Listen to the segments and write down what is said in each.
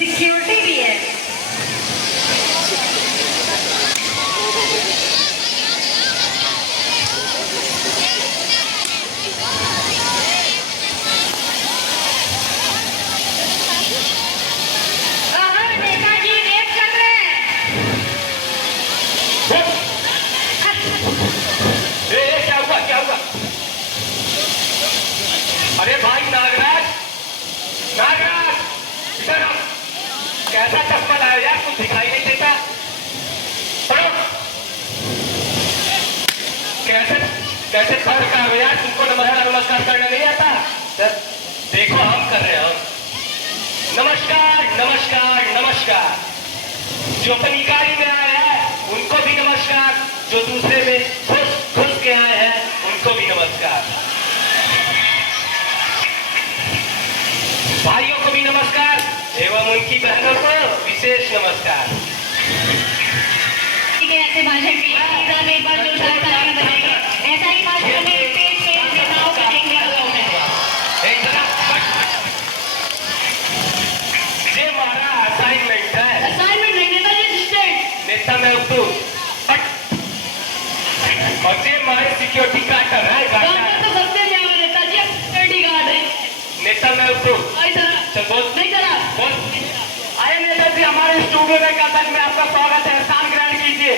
Security भी है। Netaji rape कर रहे हैं। क्या हुआ क्या हुआ? अरे भाई नागराज, नागराज इधर आओ। कैसा चश्मा लाया यार, कुछ दिखाई नहीं देता। कैसे कैसे खड़ का हो यार, तुमको नमस्कार करना नहीं आता? सर देखो हम कर रहे हैं हम। नमस्कार नमस्कार नमस्कार। जो अपनी गाड़ी में आए हैं उनको भी नमस्कार, जो दूसरे में घुस के आए हैं उनको भी नमस्कार, भाइयों को भी नमस्कार एवं उनकी बहनों को विशेष नमस्कार। ठीक है, ऐसे भाषण के एक बार जो बनेंगे ऐसा ही भाषण हमें स्टेज पे नेताओं को देखने को मिलेगा। ये हमारा असाइनमेंट है। असाइनमेंट नहीं नेता जी, असिस्टेंट नेता में उर्दू और ये हमारे सिक्योरिटी गार्ड है। गार्ड तो सबसे ज्यादा नेताजी सिक्योरिटी गार्ड है। नेता में उर्दू चल बोल। नहीं चला बोल। आए नेताजी, हमारे स्टूडियो में कथक में आपका स्वागत है, स्थान ग्रहण कीजिए।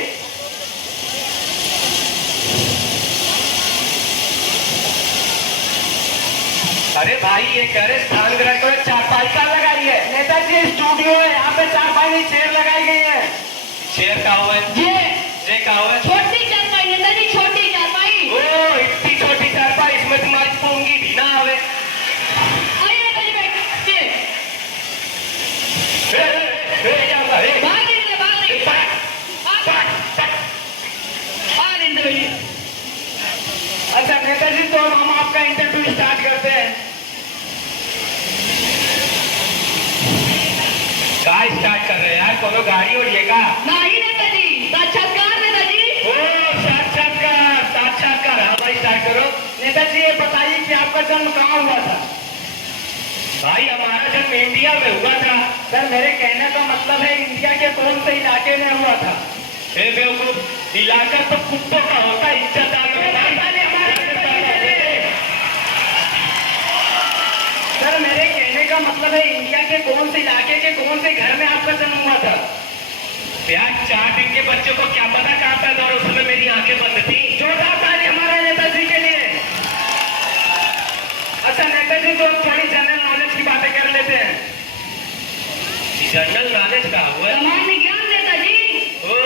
अरे भाई ये कह रहे स्थान ग्रहण करो, चारपाई का लगाई है। नेताजी स्टूडियो है, यहाँ पे चारपाई नहीं चेयर लगाई गई है। चेयर का हुआ है ये का हुआ है छोटी चारपाई नेताजी, छोटी चारपाई। ओ इतनी छोटी चारपाई, इसमें तुम्हारी पोंगी भी ना आवे। आइए नेताजी बैठिए। भाग नहीं अच्छा नेताजी, तो हम आपका इंटरव्यू स्टार्ट करते हैं। कहाँ स्टार्ट कर रहे हैं यार, कोनो गाड़ी उड़िएगा? नहीं नेताजी, साक्षात्कार नेताजी। ओ साक्षात्कार साक्षात्कार, हाँ भाई स्टार्ट करो। नेताजी ये बताइए कि आपका जन्म कहाँ हुआ था? भाई हमारा जन्म इंडिया में हुआ था। सर मेरे कहने का मतलब है इंडिया के कौन से इलाके में हुआ था? बेवकूफ, इलाका तो कुत्तों का होता है, इज्जतदार। सर मेरे कहने का मतलब है इंडिया के कौन से इलाके के कौन से घर में आपका जन्म हुआ था? यार 4 दिन के बच्चों को क्या पता कहाँ पैदा और उस समय मेरी आंखें बंद थी। जोरदार ताली हमारे नेताजी के लिए। अच्छा नेताजी, तो थोड़ी जनरल नॉलेज की बातें कर लेते हैं। जनरल नॉलेज का हुआ है? सामान्य ज्ञान नेताजी। ओ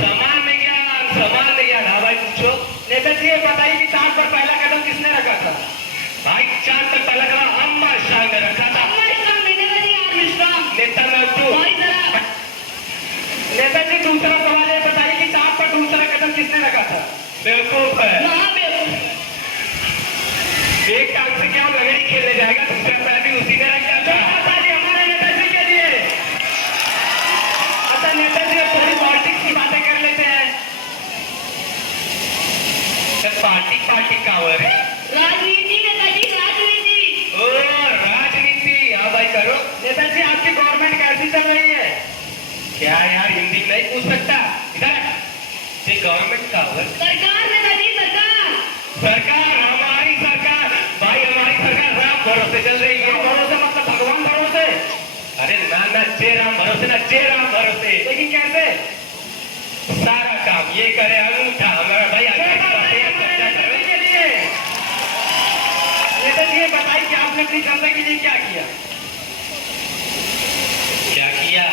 सामान्य ज्ञान, सामान्य ज्ञान, हाँ भाई पूछो। नेताजी ये बताइए कि चांद पर पहला कदम किसने रखा था? भाई चांद पर पहला कदम आर्मस्ट्रांग ने रखा था। नेता में तो नेताजी दूसरा सवाल ये बताइए कि चांद पर दूसरा कदम किसने रखा था? बेवकूफ है, एक टांग से क्या लगड़ी खेलने जाएगा, दूसरा पैर भी उसी ने रखा था। हमारे नेताजी के लिए। अच्छा नेताजी, अब थोड़ी पॉलिटिक्स की बातें कर लेते हैं। पार्टी का हुआ है? राजनीति नेताजी, राजनीति। ओ राजनीति, हाँ भाई करो। नेताजी आपकी गवर्नमेंट कैसी चल रही है? क्या यार हिंदी नहीं पूछ सकता? इधर ये गवर्नमेंट का हुआ? सरकार नेताजी, सरकार। सरकार, हमारी सरकार। भाई हमारी सरकार राम भरोसे चल रही है। भरोसे मतलब भगवान भरोसे? अरे ना ना, जय राम भरोसे ना, जय राम भरोसे। लेकिन कैसे? सारा काम ये करे अंगूठा हमारा भाई। नेताजी ये बताइए कि आपने अपनी जनता के लिए क्या किया? क्या किया?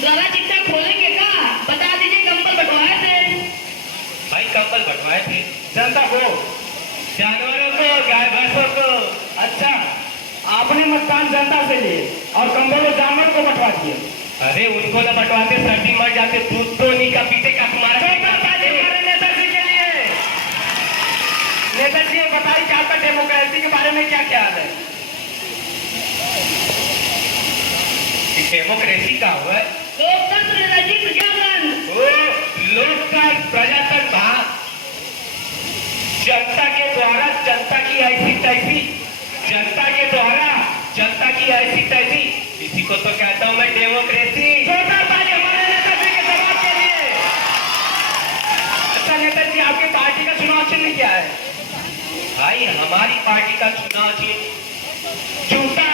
जरा चिट्ठा खोलेंगे का? बता दीजिए, कंबल बंटवाए थे। भाई कंबल बंटवाए थे? जनता को, जानवरों को, गाय भैंसों को। अच्छा, आपने मतदान जनता से लिए और कंबल जानवर को बंटवा दिए। अरे उनको न बंटवाते सर्दी मर जाते, दूध तो नहीं का पीते का तुम्हारा। नेताजी के लिए। नेताजी ये बताइए कि आपका डेमोक्रेसी के बारे में क्या ख्याल है? डेमोक्रेसी का हुआ है? लोकतंत्र नेताजी, प्रजातंत्र। लोकतंत्र प्रजातंत्र, जनता के द्वारा जनता की ऐसी तैसी, जनता के द्वारा जनता की ऐसी तैसी, इसी को तो कहता हूं मैं हमारी पार्टी का चुनाव जीता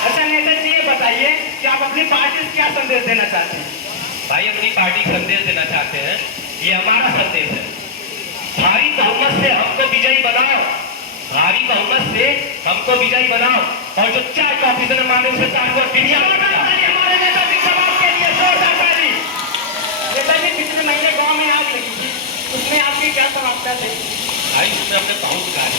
अच्छा नेता जी ये बताइए कि आप अपनी पार्टी से क्या संदेश देना चाहते हैं? भाई अपनी पार्टी को संदेश देना चाहते हैं, ये हमारा संदेश है। भारी बहुमत से हमको विजयी बनाओ, भारी बहुमत से हमको विजयी बनाओ, और जो चाय कॉफी से माने उसे चार को हमारे नेता जी जवाब के लिए जोरदार ताली। नेता जी पिछले महीने गांव में आग लगी थी, उसमें आपकी क्या समस्या थी? भाई उसमें अपने बहुत कार्य